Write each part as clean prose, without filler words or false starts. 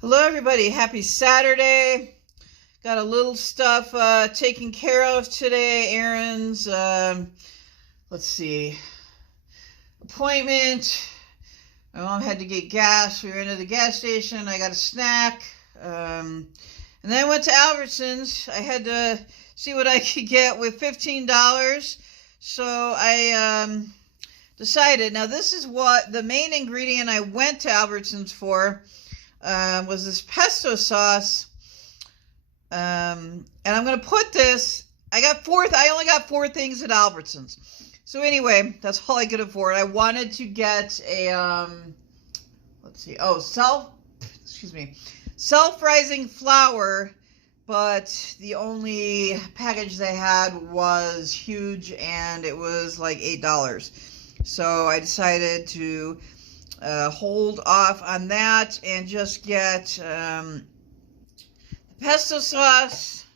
Hello, everybody. Happy Saturday. Got a little stuff taken care of today. Errands. Let's see. Appointment. My mom had to get gas. We were into the gas station. I got a snack. And then I went to Albertsons. I had to see what I could get with $15. So I decided. Now, this is what the main ingredient I went to Albertsons for. Was this pesto sauce, and I'm gonna put this. I only got 4 things at Albertsons, so anyway, that's all I could afford. I wanted to get a let's see, self-rising flour, but the only package they had was huge, and it was like $8. So I decided to hold off on that and just get the pesto sauce,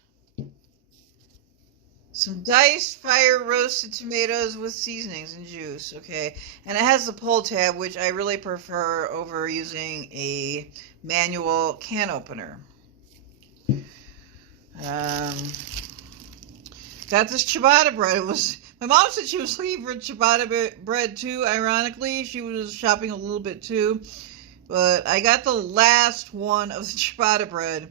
some diced fire roasted tomatoes with seasonings and juice, okay, and it has the pull tab, which I really prefer over using a manual can opener. Got this ciabatta bread. My mom said she was looking for ciabatta bread too. Ironically, she was shopping a little bit too. But I got the last one of the ciabatta bread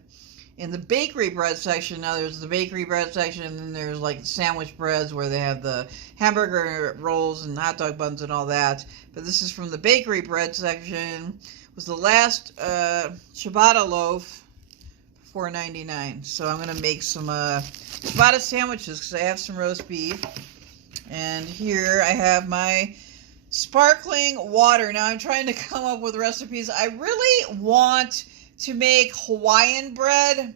in the bakery bread section. Now there's the bakery bread section, and then there's like the sandwich breads where they have the hamburger rolls and hot dog buns and all that. But this is from the bakery bread section. It was the last ciabatta loaf. $4.99. So I'm gonna make some ciabatta sandwiches because I have some roast beef. And here I have my sparkling water. Now I'm trying to come up with recipes. I really want to make Hawaiian bread.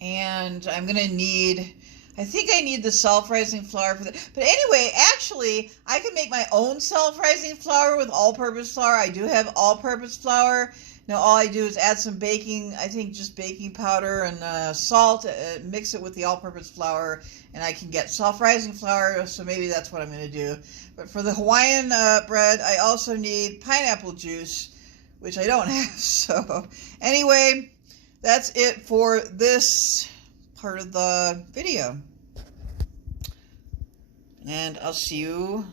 And I'm going to need, I think I need the self-rising flour for that. But anyway, actually, I can make my own self-rising flour with all-purpose flour. I do have all-purpose flour. Now all I do is add some baking, I think just baking powder and salt, mix it with the all-purpose flour, and I can get self-rising flour, so maybe that's what I'm going to do. But for the Hawaiian bread, I also need pineapple juice, which I don't have. So anyway, that's it for this part of the video. And I'll see you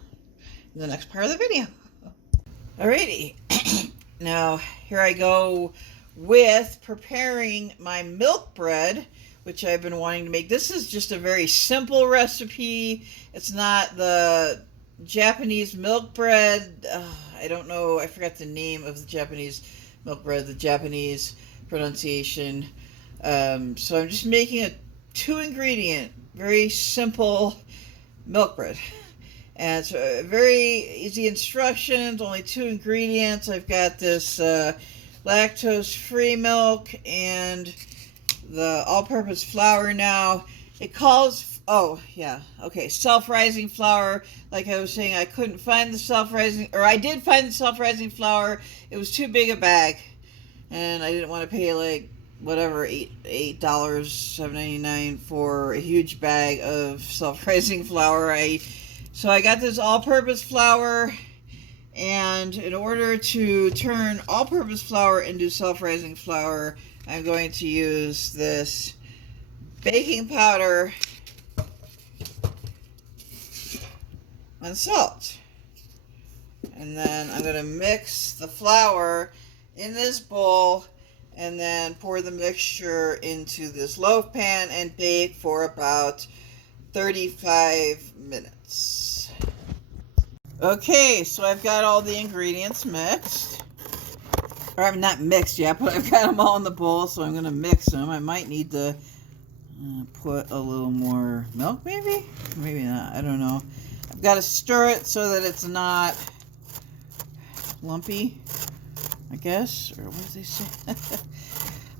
in the next part of the video. Alrighty. Now, here I go with preparing my milk bread, which I've been wanting to make. This is just a very simple recipe. It's not the Japanese milk bread. I don't know. I forgot the name of the Japanese milk bread, the Japanese pronunciation. So I'm just making a 2-ingredient, very simple milk bread. And it's very easy instructions, only 2 ingredients. I've got this lactose-free milk and the all-purpose flour now. It calls, self-rising flour. Like I was saying, I couldn't find the self-rising, or I did find the self-rising flour. It was too big a bag, and I didn't want to pay like whatever, $8, $7.99 for a huge bag of self-rising flour. So I got this all-purpose flour, and in order to turn all-purpose flour into self-rising flour, I'm going to use this baking powder and salt. And then I'm going to mix the flour in this bowl and then pour the mixture into this loaf pan and bake for about 35 minutes. Okay, so I've got all the ingredients mixed. Or I'm not mixed yet, but I've got them all in the bowl, so I'm going to mix them. I might need to put a little more milk, maybe? Maybe not, I don't know. I've got to stir it so that it's not lumpy, I guess. Or what did they say?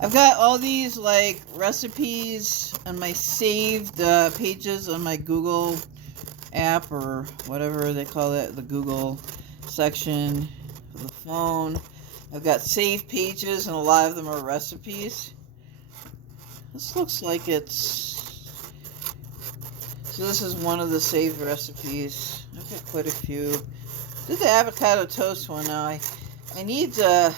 I've got all these like recipes on my saved pages on my Google app, or whatever they call it, the Google section of the phone. I've got saved pages, and a lot of them are recipes. This looks like it's... So this is one of the saved recipes. I've got quite a few. Did the avocado toast one now. I need to...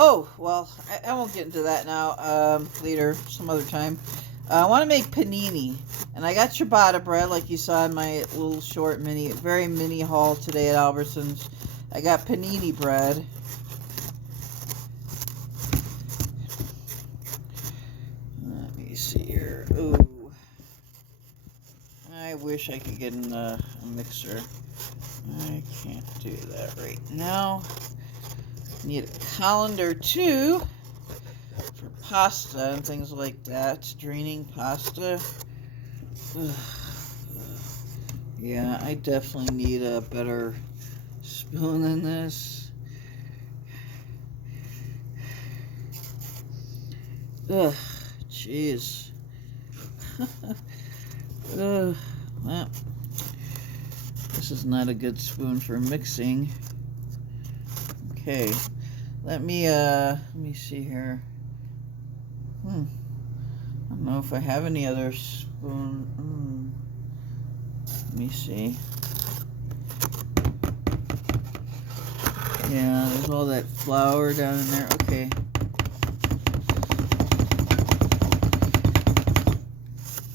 Oh, well, I won't get into that now. Later, some other time. I want to make panini. And I got ciabatta bread, like you saw in my little short very mini haul today at Albertsons. I got panini bread. Let me see here. Ooh. I wish I could get in a mixer. I can't do that right now. Need a colander too for pasta and things like that. Draining pasta. Yeah, I definitely need a better spoon than this. Ugh, jeez. Well, this is not a good spoon for mixing. Okay, let me see here. I don't know if I have any other spoon. Let me see. Yeah, there's all that flour down in there. Okay.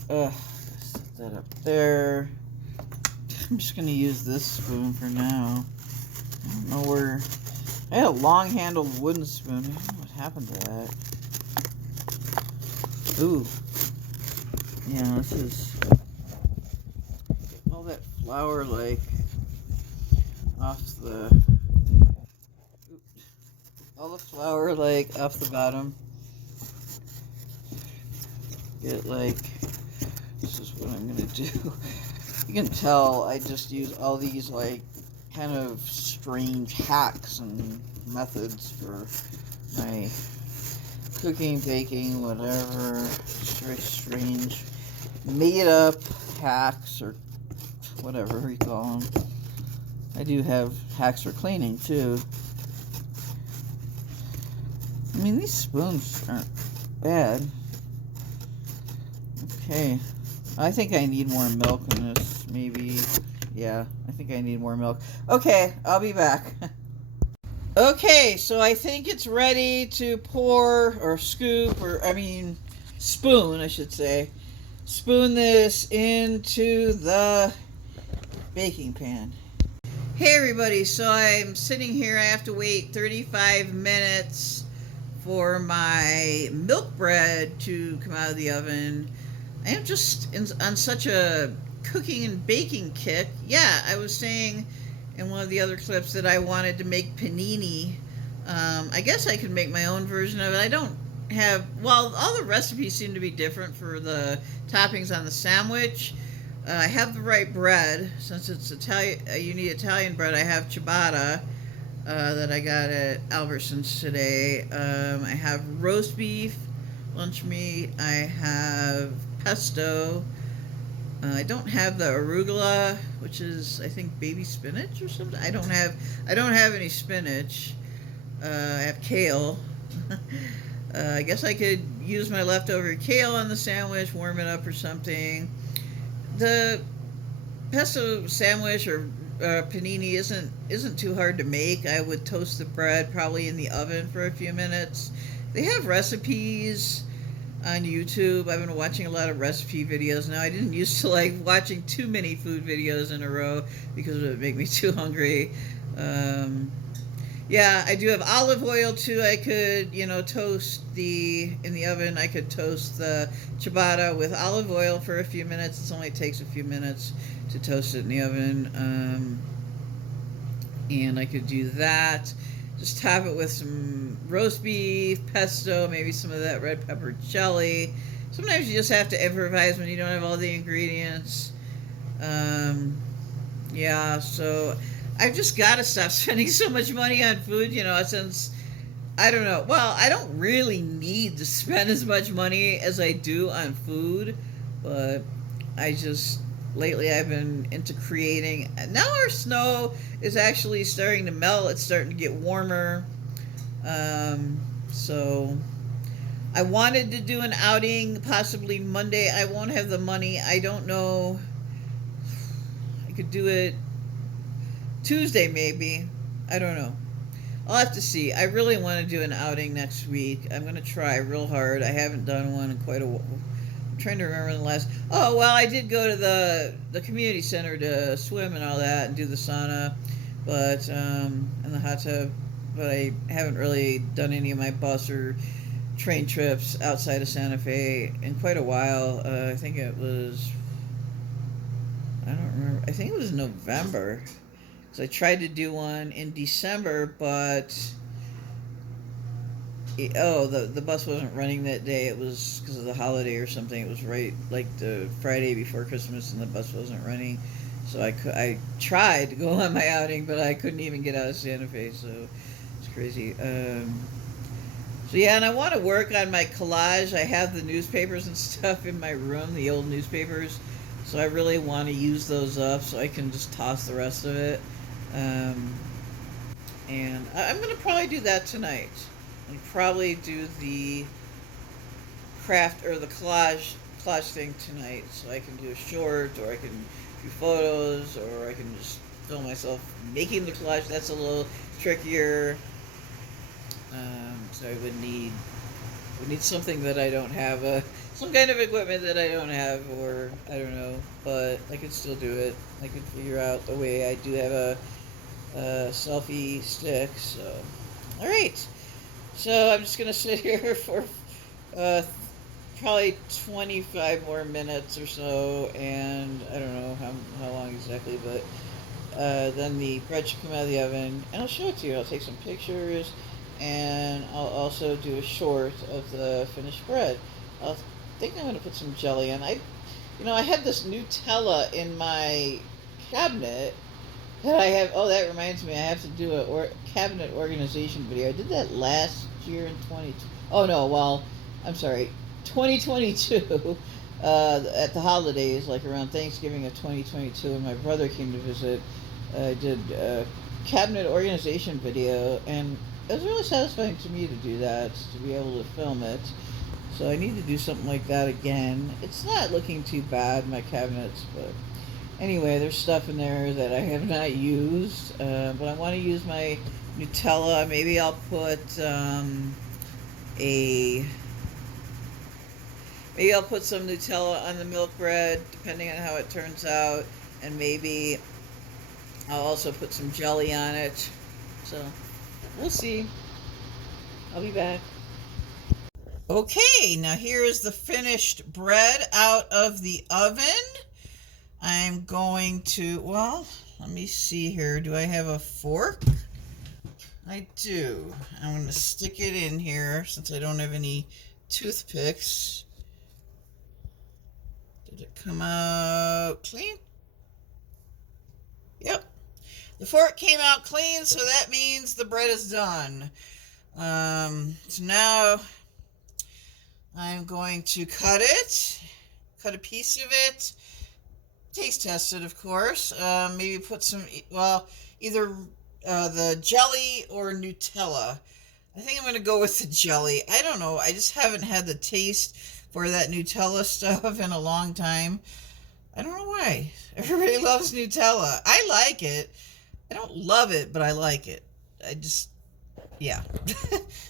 Set that up there. I'm just gonna use this spoon for now. I don't know where. I had a long-handled wooden spoon. I don't know what happened to that. Ooh. Yeah, this is all that flour like off the. All the flour like off the bottom. Get like. This is what I'm gonna do. You can tell I just use all these like kind of strange hacks and methods for my cooking, baking, whatever. Very strange made up hacks or whatever you call them. I do have hacks for cleaning too. I mean, these spoons aren't bad. Okay. I think I need more milk in this, maybe. Yeah, I think I need more milk. Okay, I'll be back. Okay, so I think it's ready to pour or scoop, spoon, I should say. Spoon this into the baking pan. Hey everybody, so I'm sitting here. I have to wait 35 minutes for my milk bread to come out of the oven. I am just on such a cooking and baking kick. Yeah, I was saying in one of the other clips that I wanted to make panini. I guess I could make my own version of it. I don't have, well, all the recipes seem to be different for the toppings on the sandwich. I have the right bread. Since it's Italian, you need Italian bread. I have ciabatta that I got at Albertsons today. I have roast beef, lunch meat. I have pesto. I don't have the arugula, which is I think baby spinach or something. I don't have any spinach. I have kale. I guess I could use my leftover kale on the sandwich, warm it up or something. The pesto sandwich or panini isn't too hard to make. I would toast the bread probably in the oven for a few minutes. They have recipes on YouTube. I've been watching a lot of recipe videos now. I didn't used to like watching too many food videos in a row because it would make me too hungry. Yeah, I do have olive oil too. I could, toast in the oven. I could toast the ciabatta with olive oil for a few minutes. It only takes a few minutes to toast it in the oven. And I could do that. Just top it with some roast beef, pesto, maybe some of that red pepper jelly. Sometimes you just have to improvise when you don't have all the ingredients. Yeah, so I've just got to stop spending so much money on food, since, I don't know. Well, I don't really need to spend as much money as I do on food, but lately I've been into creating. Now our snow is actually starting to melt. It's starting to get warmer. So I wanted to do an outing possibly Monday. I won't have the money. I don't know. I could do it Tuesday maybe. I don't know. I'll have to see. I really want to do an outing next week. I'm going to try real hard. I haven't done one in quite a while. I'm trying to remember the last. Oh well, I did go to the community center to swim and all that, and do the sauna, but and the hot tub. But I haven't really done any of my bus or train trips outside of Santa Fe in quite a while. I think it was. I don't remember. I think it was November. So I tried to do one in December, but the bus wasn't running that day. It was because of the holiday or something. It was right like the Friday before Christmas, and the bus wasn't running. So I tried to go on my outing, but I couldn't even get out of Santa Fe. So it's crazy. So yeah, and I want to work on my collage. I have the newspapers and stuff in my room, the old newspapers. So I really want to use those up so I can just toss the rest of it. And I'm going to probably do that tonight. And probably do the craft or the collage thing tonight. So I can do a short, or I can do photos, or I can just film myself making the collage. That's a little trickier. So I would need something that I don't have, some kind of equipment that I don't have, or I don't know, but I could still do it. I could figure out the way. I do have a selfie stick, so alright. So I'm just gonna sit here for probably 25 more minutes or so, and I don't know how long exactly, but then the bread should come out of the oven, and I'll show it to you. I'll take some pictures, and I'll also do a short of the finished bread. I think I'm going to put some jelly on. I had this Nutella in my cabinet that I have. Oh, that reminds me, I have to do a cabinet organization video. I did that last year in 20. Oh no, well, I'm sorry, 2022. At the holidays, like around Thanksgiving of 2022, when my brother came to visit, I did a cabinet organization video, and it was really satisfying to me to do that, to be able to film it. So I need to do something like that again. It's not looking too bad, my cabinets, but anyway, there's stuff in there that I have not used, but I want to use my Nutella. Maybe I'll put maybe I'll put some Nutella on the milk bread, depending on how it turns out, and maybe I'll also put some jelly on it. So we'll see. I'll be back. Okay, now here is the finished bread out of the oven. I'm going to, well, let me see here. Do I have a fork? I do. I'm going to stick it in here since I don't have any toothpicks. Did it come out clean? Yep. The fork came out clean, so that means the bread is done. So now I'm going to cut a piece of it, taste test it, of course. Maybe put some, well, either the jelly or Nutella. I think I'm going to go with the jelly. I don't know. I just haven't had the taste for that Nutella stuff in a long time. I don't know why. Everybody loves Nutella. I like it. I don't love it, but I like it. Yeah.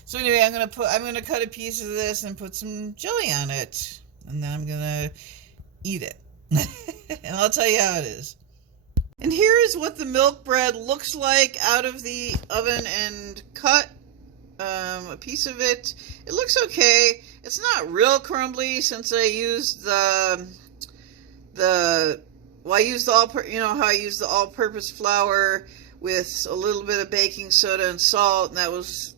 So anyway, I'm gonna cut a piece of this and put some jelly on it, and then I'm gonna eat it. And I'll tell you how it is. And here is what the milk bread looks like out of the oven and cut. A piece of it. It looks okay. It's not real crumbly since I used I used how I used the all-purpose flour with a little bit of baking soda and salt, and that was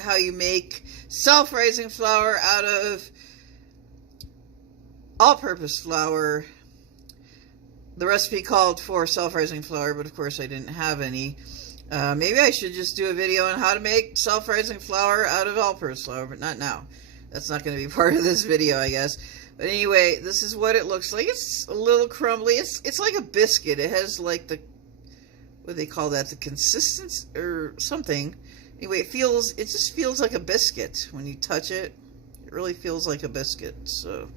how you make self-rising flour out of all-purpose flour. The recipe called for self-rising flour, but of course I didn't have any. Maybe I should just do a video on how to make self-rising flour out of all-purpose flour, but not now. That's not going to be part of this video, I guess. But anyway, this is what it looks like. It's a little crumbly. It's like a biscuit. It has like the, what do they call that? The consistency or something. Anyway, it just feels like a biscuit when you touch it. It really feels like a biscuit. So,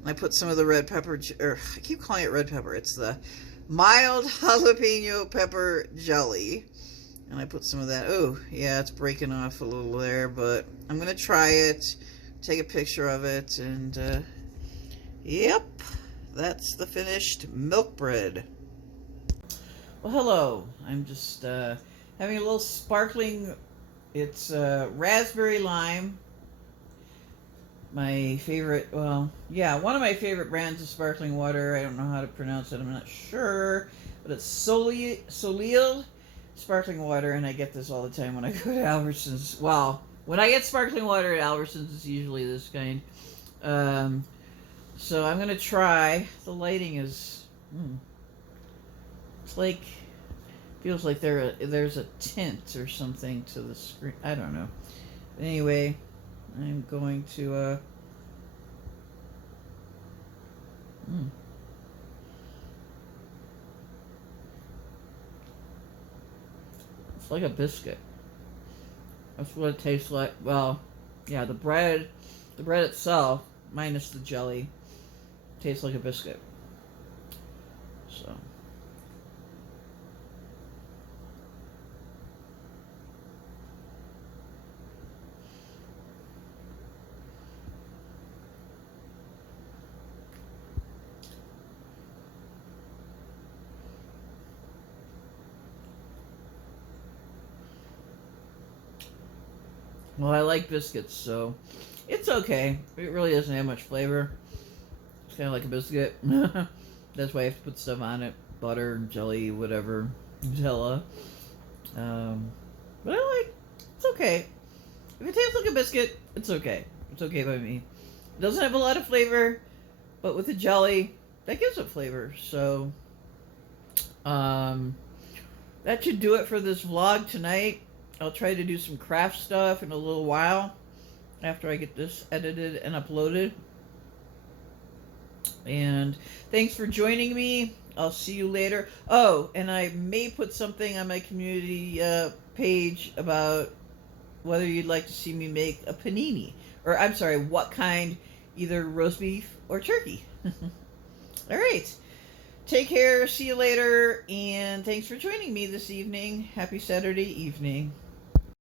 and I put some of the red pepper, or I keep calling it red pepper. It's the mild jalapeno pepper jelly. And I put some of that. Oh, yeah, it's breaking off a little there, but I'm going to try it, take a picture of it, and yep, that's the finished milk bread. Well, hello. I'm just having a little sparkling, it's raspberry lime. My favorite, well, yeah, one of my favorite brands of sparkling water. I don't know how to pronounce it, I'm not sure, but it's Soleil sparkling water, and I get this all the time when I go to Albertsons. Well, when I get sparkling water at Albertsons, it's usually this kind. So I'm gonna try. The lighting is, it's like, feels like there's a tint or something to the screen. I don't know. But anyway, I'm going to it's like a biscuit. That's what it tastes like. Well, yeah, the bread itself, minus the jelly, tastes like a biscuit. So. Well, I like biscuits, so it's okay. It really doesn't have much flavor. It's kind of like a biscuit. That's why I have to put stuff on it. Butter, jelly, whatever. Nutella. But it's okay. If it tastes like a biscuit, it's okay. It's okay by me. It doesn't have a lot of flavor, but with the jelly, that gives it flavor. So, that should do it for this vlog tonight. I'll try to do some craft stuff in a little while after I get this edited and uploaded. And thanks for joining me. I'll see you later. Oh, and I may put something on my community page about whether you'd like to see me make a panini. Or, I'm sorry, what kind, either roast beef or turkey. All right. Take care. See you later. And thanks for joining me this evening. Happy Saturday evening.